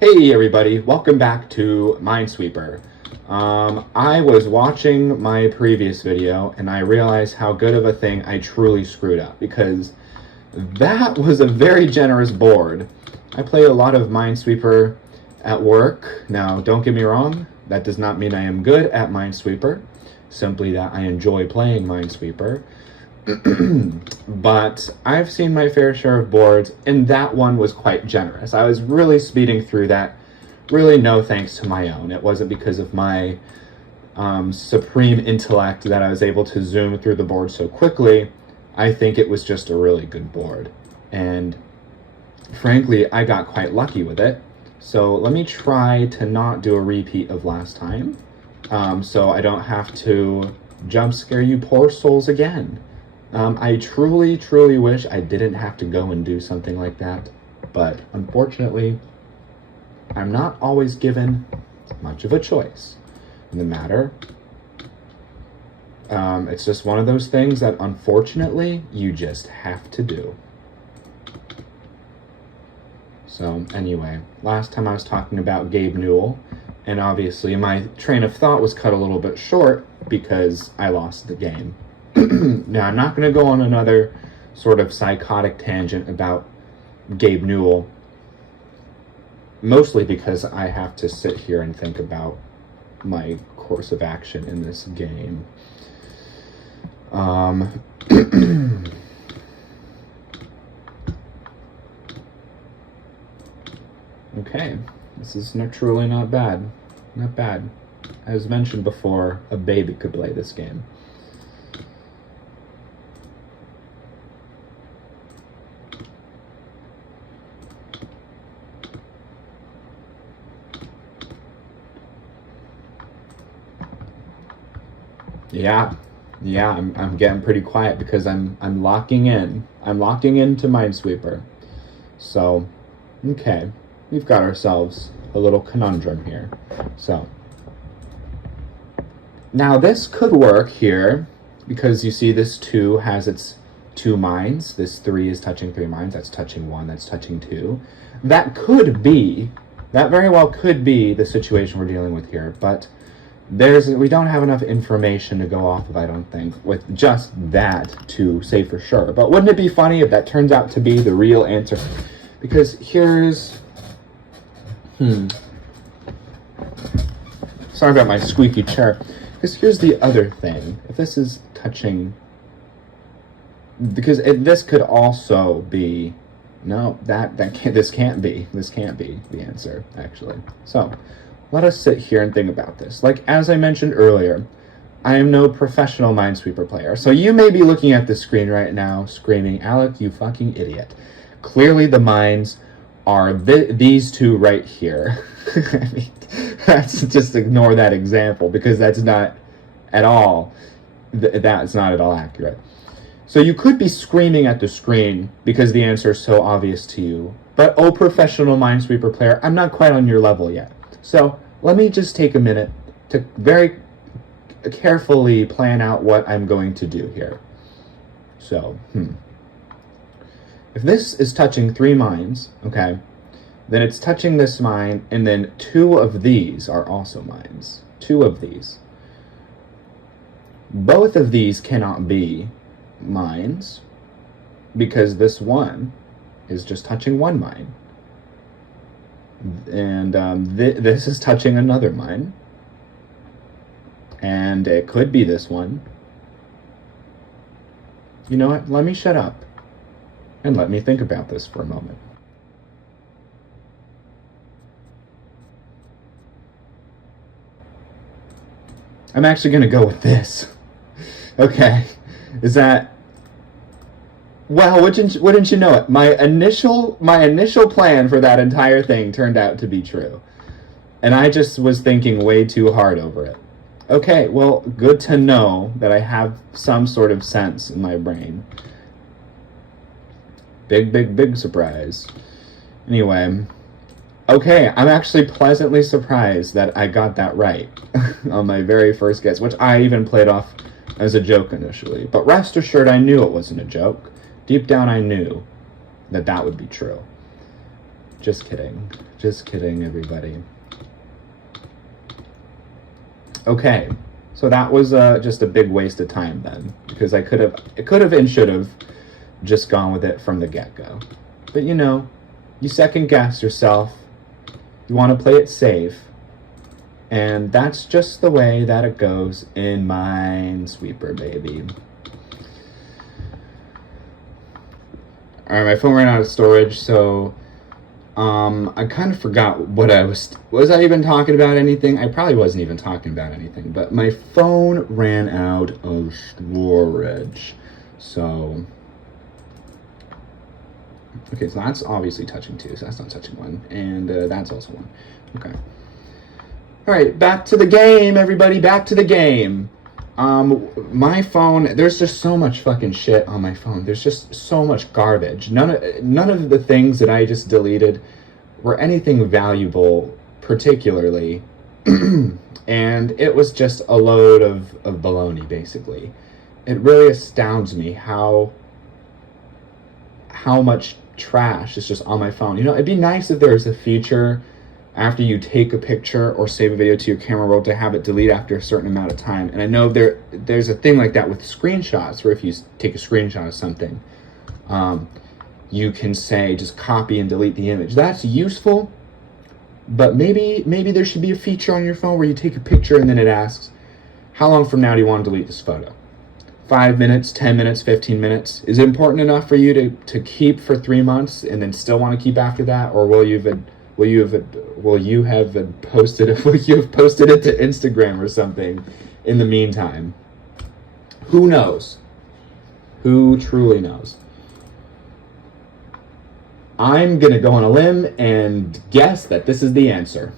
Hey everybody, welcome back to Minesweeper. I was watching my previous video and I realized how good of a thing I truly screwed up because that was a very generous board. I play a lot of Minesweeper at work. Now, don't get me wrong, that does not mean I am good at Minesweeper, simply that I enjoy playing Minesweeper. But I've seen my fair share of boards, and that one was quite generous. I was really speeding through that, really no thanks to my own. It wasn't because of my supreme intellect that I was able to zoom through the board so quickly. I think it was just a really good board, and frankly, I got quite lucky with it. So let me try to not do a repeat of last time, so I don't have to jump scare you poor souls again. I truly, truly wish I didn't have to go and do something like that, but unfortunately, I'm not always given much of a choice in the matter. It's just one of those things that unfortunately you just have to do. So anyway, last time I was talking about Gabe Newell, and obviously my train of thought was cut a little bit short because I lost the game. Now, I'm not going to go on another sort of psychotic tangent about Gabe Newell, mostly because I have to sit here and think about my course of action in this game. Okay, this is truly not bad. Not bad. As mentioned before, a baby could play this game. Yeah, I'm getting pretty quiet because I'm locking in. I'm locking into Minesweeper. So, okay, we've got ourselves a little conundrum here. So, now this could work here because you see this 2 has its 2 mines. This 3 is touching 3 mines. That's touching 1. That's touching 2. That very well could be the situation we're dealing with here, but we don't have enough information to go off of, I don't think, with just that to say for sure. But wouldn't it be funny if that turns out to be the real answer? Because here's... Sorry about my squeaky chair. Because here's the other thing. If this is touching... Because this could also be... No, this can't be the answer, actually. So... let us sit here and think about this. Like, as I mentioned earlier, I am no professional Minesweeper player. So you may be looking at the screen right now screaming, Alec, you fucking idiot. Clearly the mines are these 2 right here. I mean, let's just ignore that example because that's not at all accurate. So you could be screaming at the screen because the answer is so obvious to you. But, oh, professional Minesweeper player, I'm not quite on your level yet. So let me just take a minute to very carefully plan out what I'm going to do here. So, if this is touching 3 mines, okay, then it's touching this mine, and then 2 of these are also mines. 2 of these. Both of these cannot be mines because this one is just touching 1 mine. And this is touching another mine. And it could be this one. You know what? Let me shut up. And let me think about this for a moment. I'm actually going to go with this. Okay. Is that... Well, wouldn't you know it? My initial plan for that entire thing turned out to be true. And I just was thinking way too hard over it. Okay, well, good to know that I have some sort of sense in my brain. Big surprise. Anyway, okay, I'm actually pleasantly surprised that I got that right on my very first guess, which I even played off as a joke initially. But rest assured, I knew it wasn't a joke. Deep down, I knew that would be true. Just kidding. Just kidding, everybody. Okay, so that was just a big waste of time then, because it could have and should have just gone with it from the get-go. But you know, you second guess yourself. You want to play it safe. And that's just the way that it goes in Minesweeper, baby. Alright, my phone ran out of storage, so I kind of forgot what was I even talking about anything? I probably wasn't even talking about anything, but my phone ran out of storage. So, okay, so that's obviously touching 2, so that's not touching 1, and that's also 1. Okay. Alright, back to the game, everybody, back to the game. My phone, there's just so much fucking shit on my phone. There's just so much garbage. None of the things that I just deleted were anything valuable, particularly. And it was just a load of baloney, basically. It really astounds me how much trash is just on my phone. You know, it'd be nice if there was a feature after you take a picture or save a video to your camera roll to have it delete after a certain amount of time. And I know there's a thing like that with screenshots, where if you take a screenshot of something, you can say just copy and delete the image. That's useful, but maybe there should be a feature on your phone where you take a picture and then it asks, how long from now do you want to delete this photo? 5 minutes, 10 minutes, 15 minutes? Is it important enough for you to keep for 3 months and then still want to keep after that? Or will you have posted it to Instagram or something in the meantime? Who knows? Who truly knows? I'm gonna go on a limb and guess that this is the answer.